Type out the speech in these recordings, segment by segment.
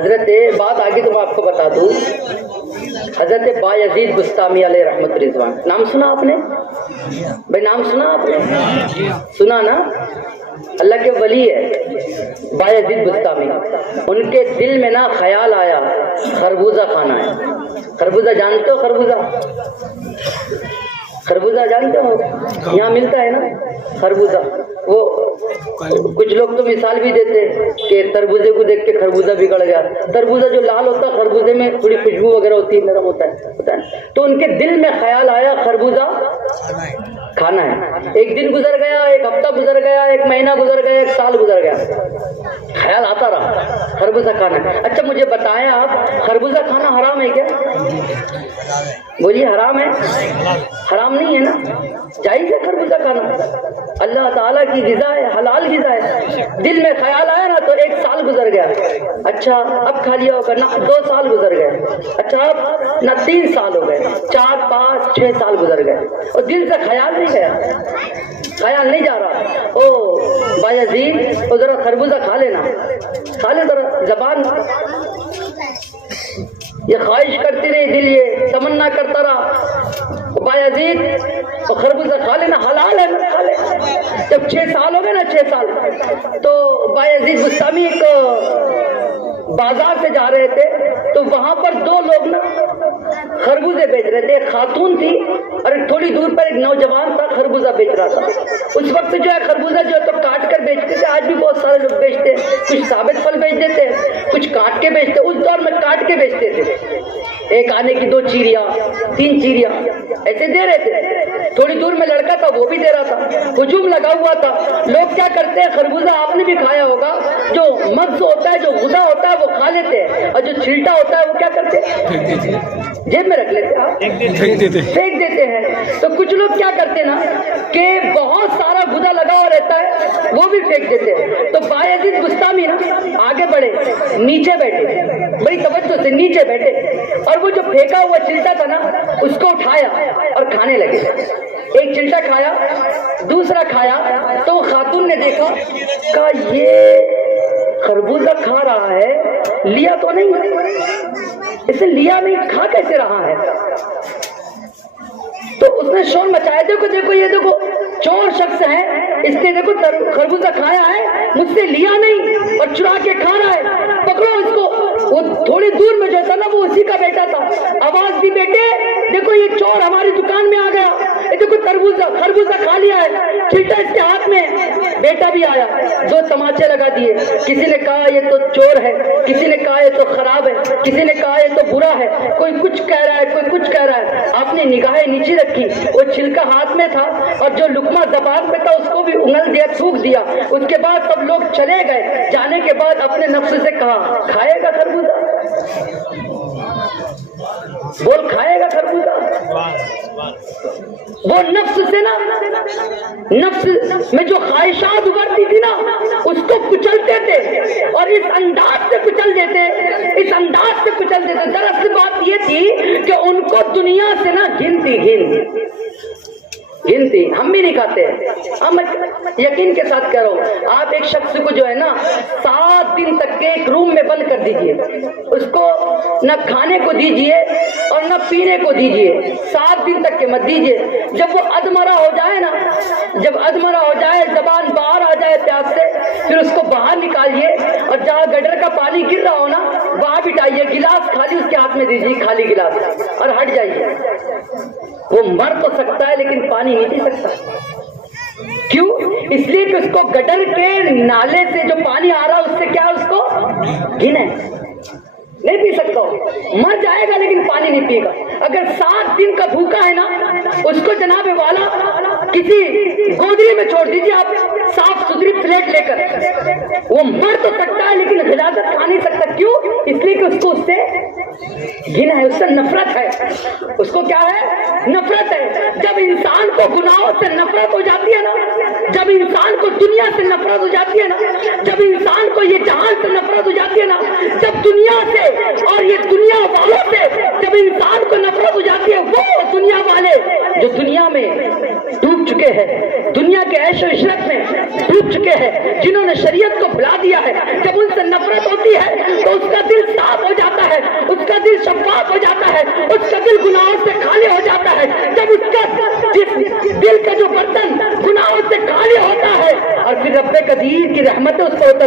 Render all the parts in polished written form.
حضرت بات آگے تو میں آپ کو بتا دوں، حضرت بایزید بستامی علیہ رحمت رضوان، نام سنا آپ نے بھائی؟ نام سنا آپ نے؟ سنا نا؟ اللہ کے ولی ہے بایزید بستامی. ان کے دل میں نا خیال آیا خربوزہ کھانا ہے. خربوزہ جانتے ہو؟ خربوزہ جانتے ہو؟ یہاں ملتا ہے نا خربوزہ. وہ کچھ لوگ تو مثال بھی دیتے کہ تربوزے کو دیکھ کے خربوزہ بگڑ گیا. تربوزہ جو لال ہوتا ہے، خربوزے میں تھوڑی خوشبو وغیرہ ہوتی ہے، نرم ہوتا ہے. تو ان کے دل میں خیال آیا خربوزہ کھانا ہے. ایک دن گزر گیا، ایک ہفتہ گزر گیا، ایک مہینہ گزر گیا، ایک سال گزر گیا، خیال آتا رہا خربوزہ کھانا ہے. اچھا مجھے بتائیں آپ، خربوزہ کھانا حرام ہے کیا؟ بولیے حرام ہے؟ حرام نہیں ہے نا، جائز ہے خربوزہ کھانا. اللہ تعالیٰ کی غذا ہے، حلال غذا ہے. دل میں خیال آیا نا تو ایک سال گزر گیا، اچھا اب کھا لیا ہوگا نا. 2 سال گزر گئے، اچھا اب نہ 3 سال ہو گئے، 4 5 6 سال گزر گئے اور دل سے خیال نہیں گیا، خیال نہیں جا رہا. او بایزید، ذرا خربوزہ کھا لینا، کھا لے ذرا. زبان یہ خواہش کرتی رہی، دل یہ تمنا کرتا رہا بایزید تو خربوزہ کھا لینا، حلال ہے نا، کھا لے. جب 6 سال ہو گئے نا، 6 سال، تو بایزید بستامی ایک بازار سے جا رہے تھے تو وہاں پر 2 لوگ نا خربوزے بیچ رہے تھے. ایک خاتون تھی اور تھوڑی دور پر ایک نوجوان تھا خربوزہ بیچ رہا تھا. اس وقت جو ہے خربوزہ جو ہے تو کاٹ کر بیچتے تھے، آج بھی بہت سارے لوگ بیچتے ہیں. کچھ ثابت پھل بیچ دیتے ہیں، کچھ کاٹ کے بیچتے. اس دور میں کاٹ کے بیچتے تھے. ایک آنے کی 2 چیریاں 3 چیریاں ایسے دے رہے تھے. تھوڑی دور میں لڑکا تھا، وہ بھی دے رہا تھا. ہجوم لگا ہوا تھا. لوگ کیا کرتے ہیں، خربوزہ آپ نے بھی کھایا ہوگا، جو مغز ہوتا ہے، جو غذا ہوتا ہے وہ کھا لیتے ہیں، اور جو چھلٹا ہوتا ہے وہ کیا کرتے ہیں، جیب میں رکھ لیتے ہیں، پھینک دیتے ہیں. تو کچھ لوگ کیا کرتے ہیں نا کہ بہت سارا غذا لگا ہوا رہتا ہے وہ بھی پھینک دیتے ہیں. تو بایزید بستامی نا آگے بڑھے، نیچے بیٹھے، بڑی توجہ سے نیچے بیٹھے، اور وہ جو پھینکا ہوا چلٹا تھا نا اس کو اٹھایا اور کھانے لگے. ایک چلٹا کھایا، دوسرا کھایا، تو خاتون نے دیکھا، کہا یہ خربوزہ کھا رہا ہے، لیا تو نہیں، اسے لیا نہیں، کھا کیسے رہا ہے؟ تو اس نے شور مچایا، دیکھو دیکھو یہ دیکھو چور شخص ہے، اس نے دیکھو خربوزہ کھایا ہے، مجھ سے لیا نہیں اور چرا کے کھا رہا ہے، پکڑو اس کو. وہ تھوڑی دور میں جو تھا نا وہ اسی کا بیٹا تھا. آواز دی، بیٹے دیکھو یہ چور ہماری دکان میں آ گیا، یہ دیکھو خربوزہ کھا لیا ہے، چھلٹا اس کے ہاتھ میں. بیٹا بھی آیا، 2 تماچے لگا دیے. کسی نے کہا یہ تو چور ہے، کسی نے کہا یہ تو خراب ہے، کسی نے کہا یہ تو برا ہے، کوئی کچھ کہہ رہا ہے، کوئی کچھ کہہ رہا ہے. آپ نے نگاہیں نیچے رکھی، وہ چھلکا ہاتھ میں تھا اور جو لقمہ زبان پہ تھا اس کو بھی انگل دیا، تھوک دیا. اس کے بعد سب لوگ چلے گئے. جانے کے بعد اپنے نفس سے کہا، کھائے گا خربوزہ؟ بول، کھائے گا خربوزہ؟ وہ نفس سے نا، نفس میں جو خواہشات ابھرتی تھی نا اس کو کچلتے تھے اور اس انداز سے کچل دیتے، اس انداز سے کچل دیتے. دراصل بات یہ تھی کہ ان کو دنیا سے نا گنتی ہم بھی نہیں کھاتے. ہم یقین کے ساتھ کہہ رہا ہوں، آپ ایک شخص کو جو ہے نا 7 دن تک کے ایک روم میں بند کر دیجئے، اس کو نہ کھانے کو دیجئے اور نہ پینے کو دیجئے، 7 دن تک کے مت دیجئے. جب وہ ادمرا ہو جائے نا، جب ادمرا ہو جائے، زبان باہر آ جائے پیاس سے، پھر اس کو باہر نکالیے اور جہاں گٹر کا پانی گر رہا ہو نا وہاں بٹھائیے، گلاس خالی اس کے ہاتھ میں دیجیے، خالی گلاس، اور ہٹ جائیے. وہ مر تو سکتا ہے لیکن پانی نہیں پی سکتا. کیوں؟ اس لیے کہ اس کو گٹر کے نالے سے جو پانی آ رہا اس سے کیا اس کو گھن ہے، نہیں پی سکتا. مر جائے گا لیکن پانی نہیں پیے گا. اگر 7 دن کا بھوکا ہے نا اس کو جناب والا کسی گودری میں چھوڑ دیجیے آپ، صاف ستھری پلیٹ لے کر. وہ مر تو سکتا ہے لیکن غلاظت کھا نہیں سکتا. کیوں؟ اس لیے کہ اس کو اس سے گھن ہے، اس سے نفرت ہے. اس کو کیا ہے؟ نفرت ہے. جب انسان کو گناہوں سے نفرت ہو جاتی ہے نا، جب انسان کو دنیا سے نفرت ہو جاتی ہے نا، جب انسان کو یہ جہان سے نفرت ہو جاتی ہے نا، جب دنیا سے اور یہ دنیا والوں سے جب انسان کو نفرت ہو جاتی ہے، وہ دنیا والے جو دنیا میں ڈوب چکے ہیں، دنیا کے عیش و عشرت میں ڈوب چکے ہیں، جنہوں نے شریعت کو بھلا دیا ہے، جب ان سے نفرت ہوتی ہے تو اس کا دل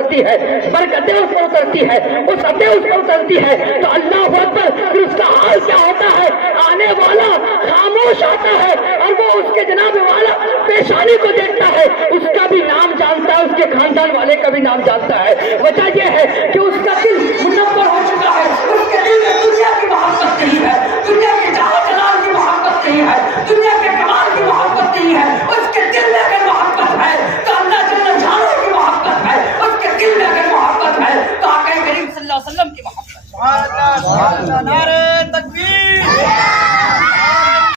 اترتی ہے، برکتیں اس پر اترتی ہے، وسعتیں اس پر اترتی ہے، تو اللہ اکبر، پھر اس کا حال کیا ہوتا ہے؟ آنے والا خاموش آتا ہے اور وہ اس کے جناب والا پیشانی کو دیکھتا ہے، اس کا بھی نام جانتا ہے، اس کے خاندان والے کا بھی نام جانتا ہے۔ وجہ یہ ہے کہ اس کا دل منور ہو چکا ہے، اس کے دل میں دنیا کی محبت نہیں ہے، دنیا کے جلال کی محبت نہیں ہے، دنیا کے کمال کی محبت نہیں ہے، اس کے دل میں اگر محبت ہے تو اللہ جل جلالہ کی محبت ہے، اس کے دل میں اگر محبت ہے تو آقا کریم صلی اللہ علیہ وسلم کی محبت ہے۔